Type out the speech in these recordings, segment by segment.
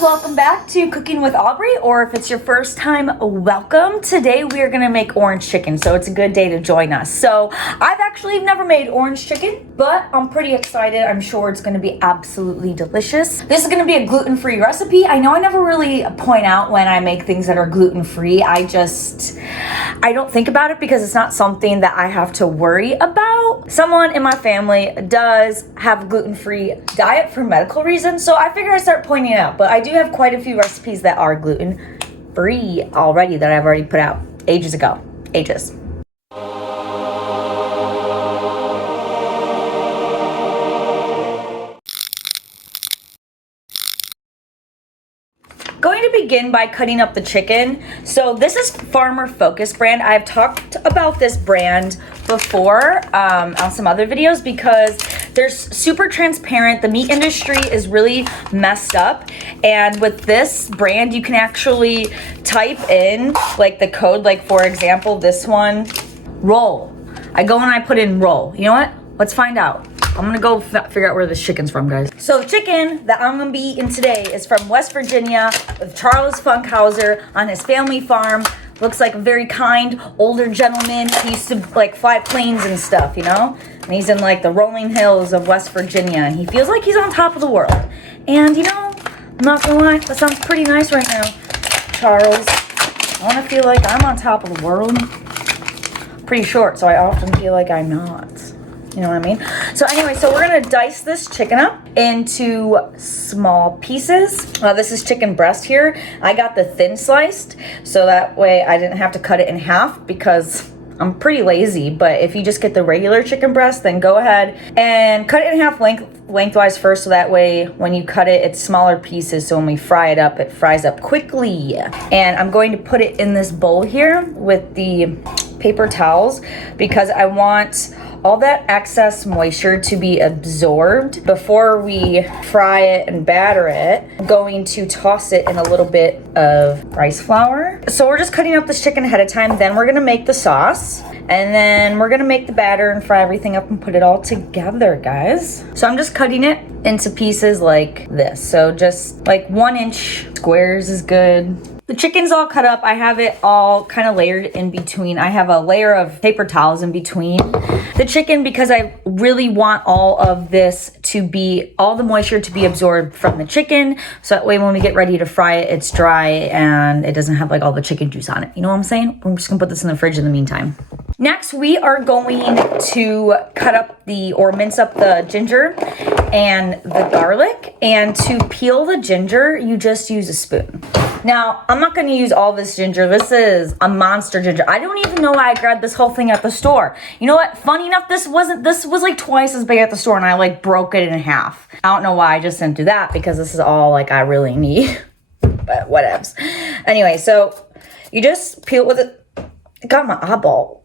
guys, welcome back to Cooking with Aubrey, or if it's your first time, welcome. Today we are gonna make orange chicken, so it's a good day to join us. So I've actually never made orange chicken, but I'm pretty excited. I'm sure it's gonna be absolutely delicious. This is gonna be a gluten-free recipe. I know I never really point out when I make things that are gluten-free. I don't think about it because it's not something that I have to worry about. Someone in my family does have a gluten-free diet for medical reasons, so I figure I start pointing it out. But I do have quite a few recipes that are gluten-free already that I've already put out ages ago. Ages. Going to begin by cutting up the chicken. So this is Farmer Focus brand. I've talked about this brand before on some other videos because they're super transparent. The meat industry is really messed up, and with this brand you can actually type in like the code, like for example this one, roll. I go and I put in roll. You know what? Let's find out. I'm gonna go figure out where this chicken's from, guys. So the chicken that I'm gonna be eating today is from West Virginia with Charles Funkhauser on his family farm. Looks like a very kind older gentleman. He used to like fly planes and stuff, you know? And he's in like the rolling hills of West Virginia, and he feels like he's on top of the world. And you know, I'm not gonna lie, that sounds pretty nice right now, Charles. I wanna feel like I'm on top of the world. Pretty short, so I often feel like I'm not. You know what I mean? So anyway, so we're gonna dice this chicken up into small pieces. This is chicken breast here. I got the thin sliced, so that way I didn't have to cut it in half because I'm pretty lazy. But if you just get the regular chicken breast, then go ahead and cut it in half lengthwise first, so that way when you cut it, it's smaller pieces, so when we fry it up, it fries up quickly. And I'm going to put it in this bowl here with the paper towels because I want all that excess moisture to be absorbed before we fry it and batter it. I'm going to toss it in a little bit of rice flour. So we're just cutting up this chicken ahead of time, then we're gonna make the sauce, and then we're gonna make the batter and fry everything up and put it all together, guys. So I'm just cutting it into pieces like this. So just like 1-inch squares is good. The chicken's all cut up. I have it all kind of layered in between. I have a layer of paper towels in between the chicken because I really want all of this to be, all the moisture to be absorbed from the chicken. So that way when we get ready to fry it, it's dry and it doesn't have like all the chicken juice on it. You know what I'm saying? I'm just gonna put this in the fridge in the meantime. Next, we are going to cut up or mince up the ginger and the garlic. And to peel the ginger, you just use a spoon. Now, I'm not gonna use all this ginger. This is a monster ginger. I don't even know why I grabbed this whole thing at the store. You know what? Funny enough, this was like twice as big at the store and I like broke it in half. I don't know why I just didn't do that because this is all like I really need, but whatevs. Anyway, so you just peel with it. I got my eyeball.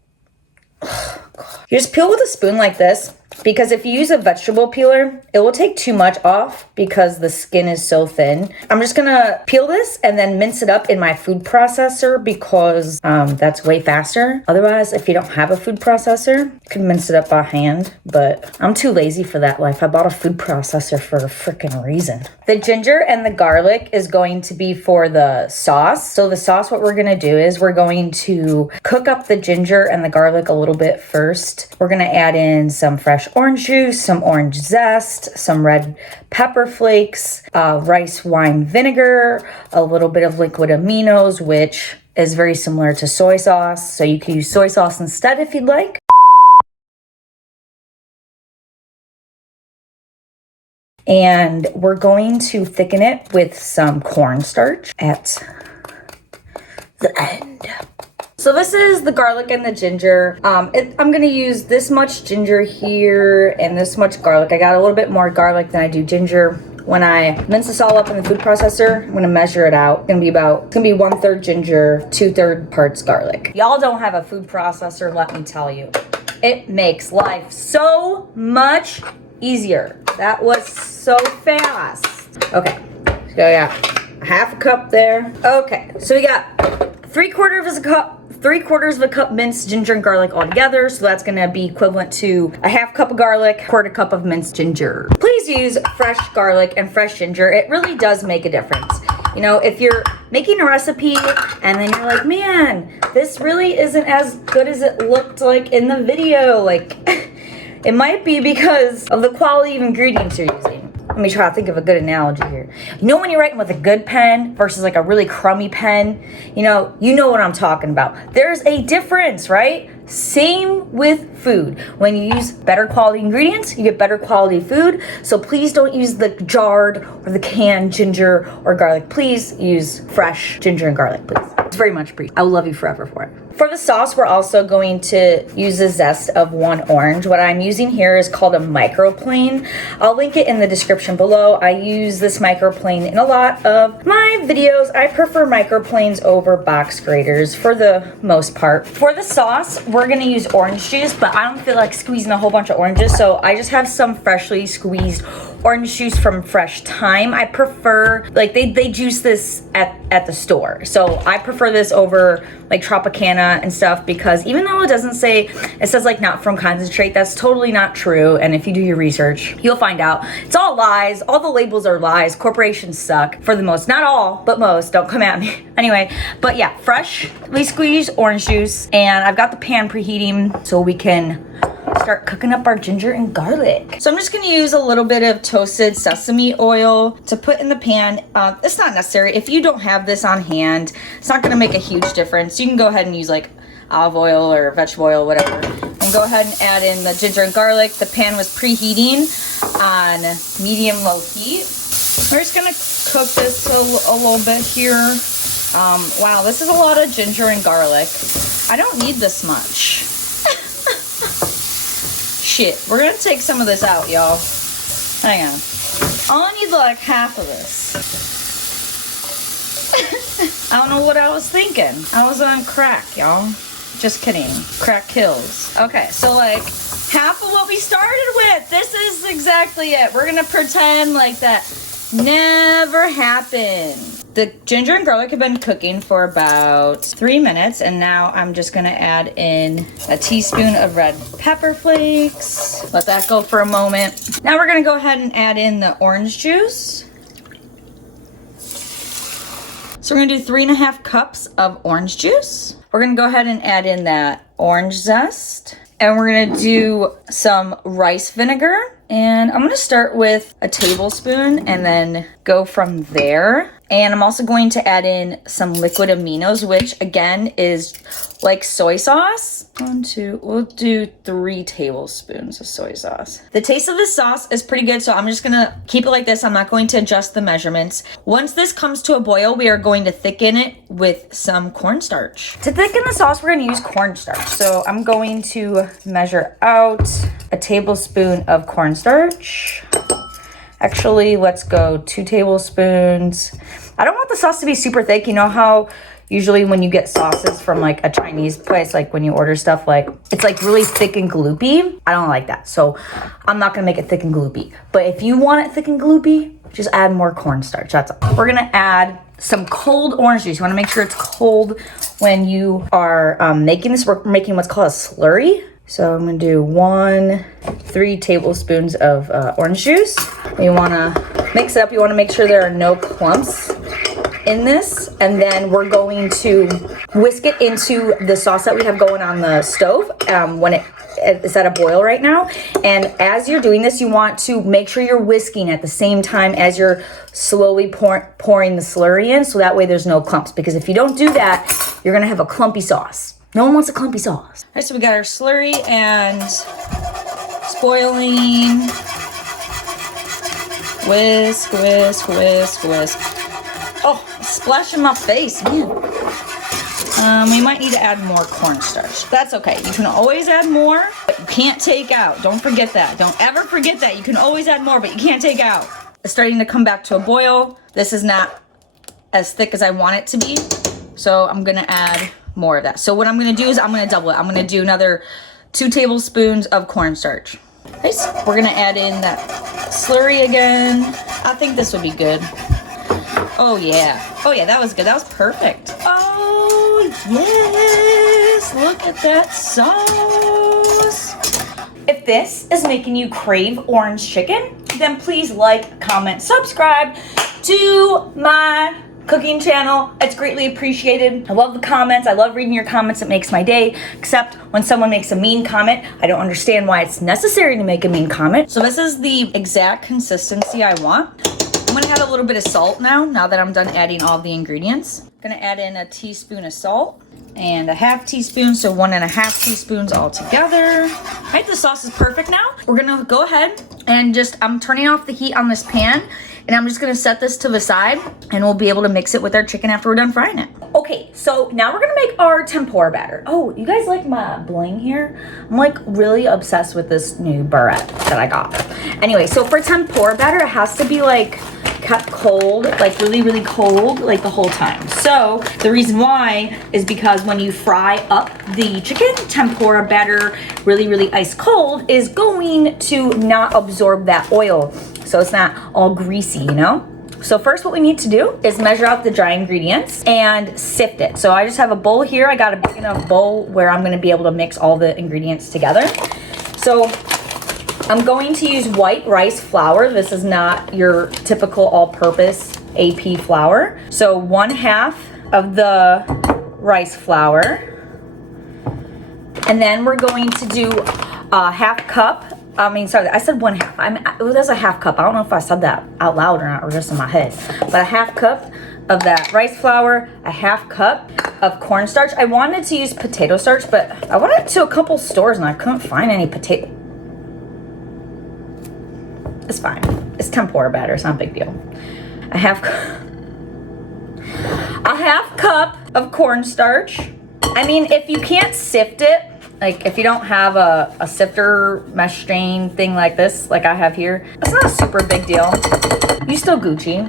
You just peel with a spoon like this, because if you use a vegetable peeler, it will take too much off because the skin is so thin. I'm just gonna peel this and then mince it up in my food processor because that's way faster. Otherwise, if you don't have a food processor, you can mince it up by hand, but I'm too lazy for that life. I bought a food processor for a freaking reason. The ginger and the garlic is going to be for the sauce. So the sauce, what we're gonna do is we're going to cook up the ginger and the garlic a little bit first. We're gonna add in some fresh orange juice, some orange zest, some red pepper flakes, rice wine vinegar, a little bit of liquid aminos, which is very similar to soy sauce. So you can use soy sauce instead if you'd like. And we're going to thicken it with some cornstarch at the end. So this is the garlic and the ginger. I'm gonna use this much ginger here and this much garlic. I got a little bit more garlic than I do ginger. When I mince this all up in the food processor, I'm gonna measure it out. It's gonna be 1/3 ginger, 2/3 parts garlic. Y'all don't have a food processor, let me tell you. It makes life so much easier. That was so fast. Okay, so yeah, half a cup there. Okay, so we got 3/4 of a cup minced ginger and garlic all together. So that's gonna be equivalent to a half cup of garlic, 1/4 cup of minced ginger. Please use fresh garlic and fresh ginger. It really does make a difference. You know, if you're making a recipe and then you're like, man, this really isn't as good as it looked like in the video, like it might be because of the quality of ingredients you're using. Let me try to think of a good analogy here. You know when you're writing with a good pen versus like a really crummy pen? You know what I'm talking about. There's a difference, right? Same with food. When you use better quality ingredients, you get better quality food. So please don't use the jarred or the canned ginger or garlic. Please use fresh ginger and garlic, please. It's very much appreciated. I will love you forever for it. For the sauce, we're also going to use the Zest of One Orange. What I'm using here is called a microplane. I'll link it in the description below. I use this microplane in a lot of my videos. I prefer microplanes over box graters for the most part. For the sauce, we're gonna use orange juice, but I don't feel like squeezing a whole bunch of oranges, so I just have some freshly squeezed orange juice from Fresh Thyme. I prefer, like they juice this at the store, so I prefer this over like Tropicana and stuff, because even though it says like not from concentrate, that's totally not true. And if you do your research, you'll find out it's all lies. All the labels are lies. Corporations suck for the most, not all, but most. Don't come at me. Anyway, but yeah, freshly squeezed orange juice, and I've got the pan preheating so we can start cooking up our ginger and garlic. So I'm just gonna use a little bit of toasted sesame oil to put in the pan. It's not necessary. If you don't have this on hand, it's not gonna make a huge difference. You can go ahead and use like olive oil or vegetable oil, whatever. And go ahead and add in the ginger and garlic. The pan was preheating on medium-low heat. We're just gonna cook this a little bit here. Wow, this is a lot of ginger and garlic. I don't need this much. Shit, we're gonna take some of this out, y'all. Hang on. I only need like half of this. I don't know what I was thinking. I was on crack, y'all. Just kidding. Crack kills. Okay, so like half of what we started with. This is exactly it. We're gonna pretend like that never happened. The ginger and garlic have been cooking for about 3 minutes, and now I'm just gonna add in a teaspoon of red pepper flakes. Let that go for a moment. Now we're gonna go ahead and add in the orange juice. So we're gonna do 3.5 cups of orange juice. We're gonna go ahead and add in that orange zest. And we're gonna do some rice vinegar. And I'm gonna start with a tablespoon and then go from there. And I'm also going to add in some liquid aminos, which again is like soy sauce. We'll do 3 tablespoons of soy sauce. The taste of this sauce is pretty good, so I'm just gonna keep it like this. I'm not going to adjust the measurements. Once this comes to a boil, we are going to thicken it with some cornstarch. To thicken the sauce, we're gonna use cornstarch. So I'm going to measure out a tablespoon of cornstarch. Actually, let's go 2 tablespoons. I don't want the sauce to be super thick. You know how usually when you get sauces from like a Chinese place, like when you order stuff, like it's like really thick and gloopy. I don't like that. So I'm not gonna make it thick and gloopy. But if you want it thick and gloopy, just add more cornstarch. That's all. We're gonna add some cold orange juice. You wanna make sure it's cold when you are making this. We're making what's called a slurry. So I'm gonna do 3 tablespoons of orange juice. You wanna mix it up. You wanna make sure there are no clumps in this. And then we're going to whisk it into the sauce that we have going on the stove when it's at a boil right now. And as you're doing this, you want to make sure you're whisking at the same time as you're slowly pouring the slurry in, so that way there's no clumps. Because if you don't do that, you're gonna have a clumpy sauce. No one wants a clumpy sauce. All right, so we got our slurry and it's boiling. Whisk, whisk, whisk, whisk. Oh, splash in my face, man. We might need to add more cornstarch. That's okay. You can always add more, but you can't take out. Don't forget that. Don't ever forget that. You can always add more, but you can't take out. It's starting to come back to a boil. This is not as thick as I want it to be, so I'm gonna add more of that. So what I'm gonna do is I'm gonna double it. I'm gonna do another 2 tablespoons of cornstarch. Nice. We're gonna add in that slurry again. I think this would be good. Oh yeah. Oh yeah, that was good. That was perfect. Oh yes, look at that sauce. If this is making you crave orange chicken, then please like, comment, subscribe to my cooking channel. It's greatly appreciated. I love the comments. I love reading your comments. It makes my day, except when someone makes a mean comment. I don't understand why it's necessary to make a mean comment. So this is the exact consistency I want. I'm gonna add a little bit of salt now that I'm done adding all the ingredients. I'm gonna add in a teaspoon of salt and a half teaspoon, so 1.5 teaspoons all together. All right, the sauce is perfect now. We're gonna go ahead and I'm turning off the heat on this pan, and I'm just gonna set this to the side, and we'll be able to mix it with our chicken after we're done frying it. Okay, so now we're gonna make our tempura batter. Oh, you guys like my bling here? I'm like really obsessed with this new barrette that I got. Anyway, so for tempura batter, it has to be like kept cold, like really, really cold, like the whole time. So the reason why is because when you fry up the chicken, tempura batter, really, really ice cold, is going to not absorb that oil. So it's not all greasy, you know? So first what we need to do is measure out the dry ingredients and sift it. So I just have a bowl here. I got a big enough bowl where I'm gonna be able to mix all the ingredients together. So I'm going to use white rice flour. This is not your typical all-purpose AP flour. So 1/2 of the rice flour. And then we're going to do a half cup. I said 1/2. That's a half cup. I don't know if I said that out loud or not, or just in my head. But a half cup of that rice flour, a half cup of cornstarch. I wanted to use potato starch, but I went to a couple stores and I couldn't find any potato. It's fine. It's tempura batter. It's not a big deal. A half cup of cornstarch. I mean, if you can't sift it, like if you don't have a sifter mesh strain thing like this, like I have here, it's not a super big deal. You still Gucci.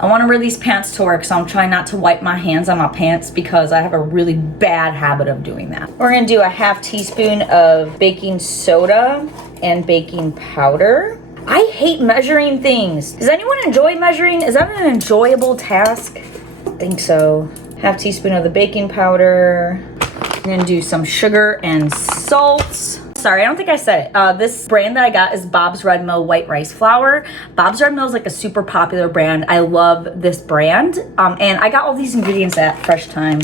I want to release pants to work, so I'm trying not to wipe my hands on my pants because I have a really bad habit of doing that. We're going to do a half teaspoon of baking soda and baking powder. I hate measuring things. Does anyone enjoy measuring? Is that an enjoyable task? I think so. Half teaspoon of the baking powder. I'm gonna do some sugar and salt. Sorry, I don't think I said it. This brand that I got is Bob's Red Mill white rice flour. Bob's Red Mill is like a super popular brand. I love this brand. And I got all these ingredients at Fresh Time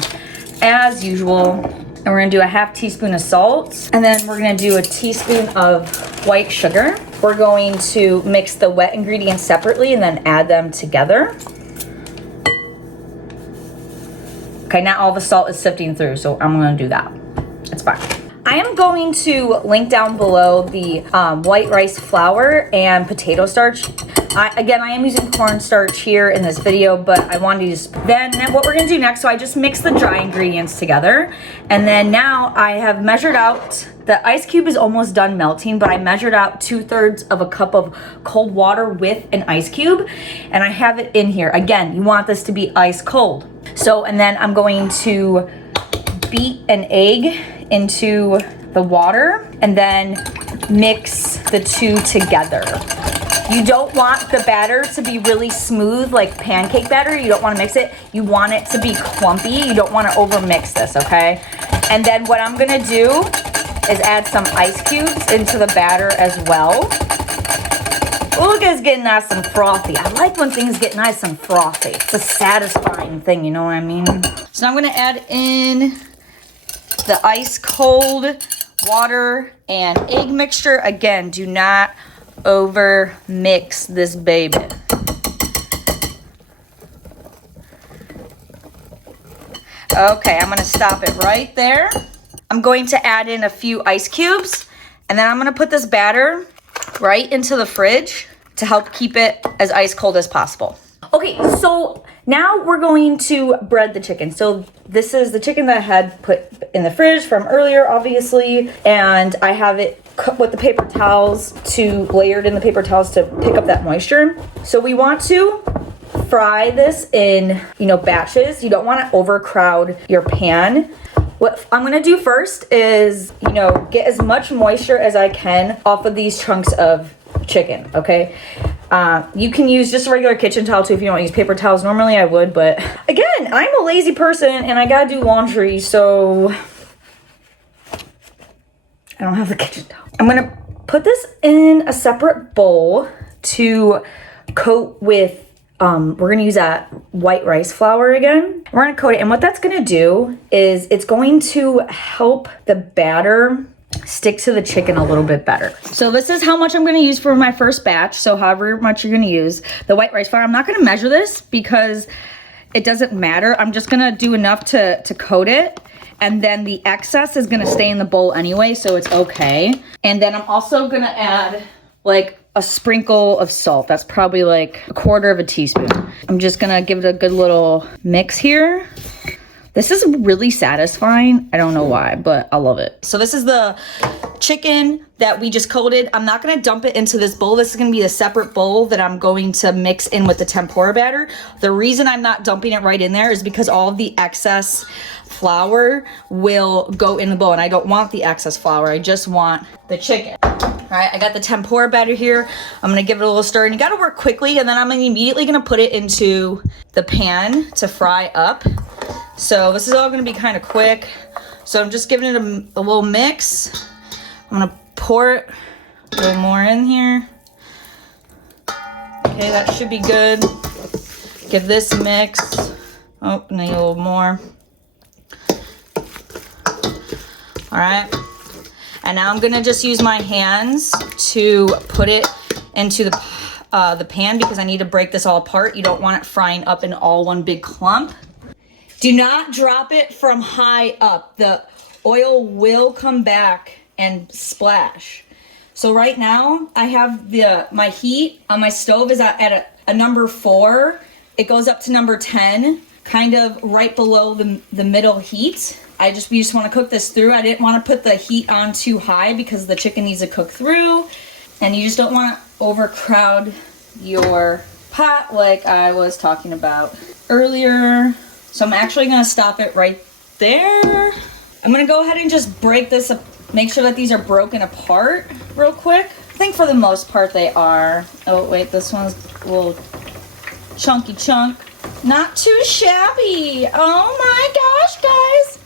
as usual. And we're gonna do a half teaspoon of salt. And then we're gonna do a teaspoon of white sugar. We're going to mix the wet ingredients separately and then add them together. Okay, now all the salt is sifting through, so I'm gonna do that. It's fine. I am going to link down below the white rice flour and potato starch. Again, I am using cornstarch here in this video, but I wanted to use, then what we're gonna do next, so I just mix the dry ingredients together. And then now I have measured out, the ice cube is almost done melting, but I measured out 2/3 of a cup of cold water with an ice cube. And I have it in here. Again, you want this to be ice cold. So, and then I'm going to beat an egg into the water and then mix the two together. You don't want the batter to be really smooth like pancake batter. You don't want to mix it. You want it to be clumpy. You don't want to over mix this, okay? And then what I'm gonna do is add some ice cubes into the batter as well. Look, it's getting nice and frothy. I like when things get nice and frothy. It's a satisfying thing, you know what I mean? So now I'm gonna add in the ice cold water and egg mixture. Again, do not over mix this baby. Okay, I'm gonna stop it right there. I'm going to add in a few ice cubes, and then I'm gonna put this batter right into the fridge to help keep it as ice cold as possible. Okay, so now we're going to bread the chicken. So this is the chicken that I had put in the fridge from earlier, obviously, and I have it cut with the paper towels layered in the paper towels to pick up that moisture. So we want to fry this in, batches. You don't want to overcrowd your pan. What I'm gonna do first is, get as much moisture as I can off of these chunks of chicken, okay? You can use just a regular kitchen towel too if you don't use paper towels. Normally I would, but again, I'm a lazy person and I gotta do laundry, so I don't have the kitchen towel. I'm gonna put this in a separate bowl to coat with we're gonna use that white rice flour again. We're gonna coat it, and what that's gonna do is it's going to help the batter stick to the chicken a little bit better. So this is how much I'm gonna use for my first batch. So however much you're gonna use. The white rice flour, I'm not gonna measure this because it doesn't matter. I'm just gonna do enough to coat it. And then the excess is gonna stay in the bowl anyway, so it's okay. And then I'm also gonna add like a sprinkle of salt. That's probably like 1/4 teaspoon. I'm just gonna give it a good little mix here. This is really satisfying. I don't know why, but I love it. So this is the chicken that we just coated. I'm not gonna dump it into this bowl. This is gonna be a separate bowl that I'm going to mix in with the tempura batter. The reason I'm not dumping it right in there is because all of the excess flour will go in the bowl, and I don't want the excess flour. I just want the chicken. All right, I got the tempura batter here. I'm gonna give it a little stir, and you gotta work quickly, and then I'm immediately gonna put it into the pan to fry up. So this is all gonna be kind of quick. So I'm just giving it a little mix. I'm gonna pour it a little more in here. Okay, that should be good. Give this a mix. Oh, need a little more. All right. And now I'm gonna just use my hands to put it into the pan because I need to break this all apart. You don't want it frying up in all one big clump. Do not drop it from high up. The oil will come back and splash. So right now I have my heat on my stove is at a number 4. It goes up to number 10, kind of right below the middle heat. We just want to cook this through. I didn't want to put the heat on too high because the chicken needs to cook through, and you just don't want to overcrowd your pot like I was talking about earlier. So I'm actually going to stop it right there. I'm going to go ahead and just break this up, make sure that these are broken apart real quick. I think for the most part they are. Oh wait, this one's a little chunky chunk. Not too shabby. Oh my gosh, guys.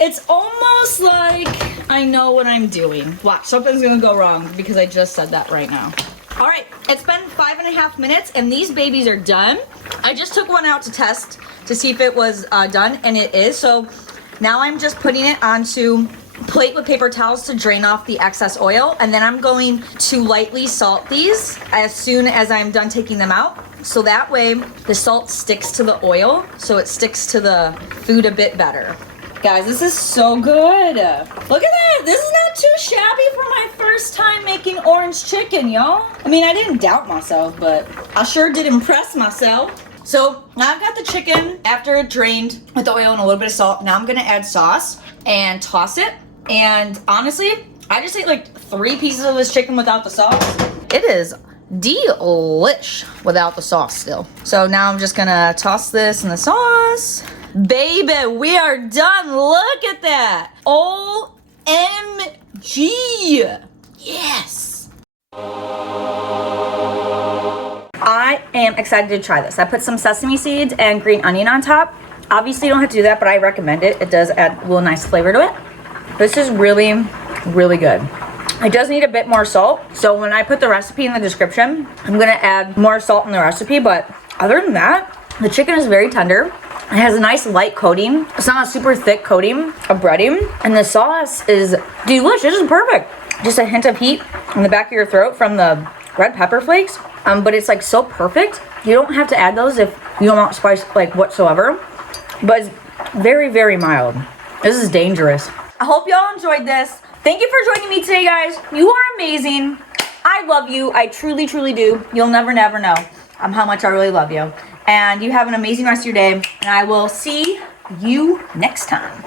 It's almost like I know what I'm doing. Watch, something's gonna go wrong because I just said that right now. All right, it's been 5.5 minutes and these babies are done. I just took one out to test to see if it was done, and it is. So now I'm just putting it onto a plate with paper towels to drain off the excess oil, and then I'm going to lightly salt these as soon as I'm done taking them out. So that way the salt sticks to the oil, so it sticks to the food a bit better. Guys, this is so good. Look at that. This is not too shabby for my first time making orange chicken, y'all. I mean, I didn't doubt myself, but I sure did impress myself. So now I've got the chicken after it drained with the oil and a little bit of salt. Now I'm gonna add sauce and toss it. And honestly, I just ate like 3 pieces of this chicken without the sauce. It is delish without the sauce still. So now I'm just gonna toss this in the sauce. Baby, we are done. Look at that. OMG. Yes. I am excited to try this. I put some sesame seeds and green onion on top. Obviously, you don't have to do that, but I recommend it. It does add a little nice flavor to it. This is really, really good. It does need a bit more salt. So when I put the recipe in the description, I'm gonna add more salt in the recipe. But other than that, the chicken is very tender. It has a nice light coating. It's not a super thick coating of breading. And the sauce is delicious. It's perfect. Just a hint of heat in the back of your throat from the red pepper flakes. But it's like so perfect. You don't have to add those if you don't want spice like whatsoever. But it's very, very mild. This is dangerous. I hope y'all enjoyed this. Thank you for joining me today, guys. You are amazing. I love you. I truly, truly do. You'll never, never know how much I really love you. And you have an amazing rest of your day. And I will see you next time.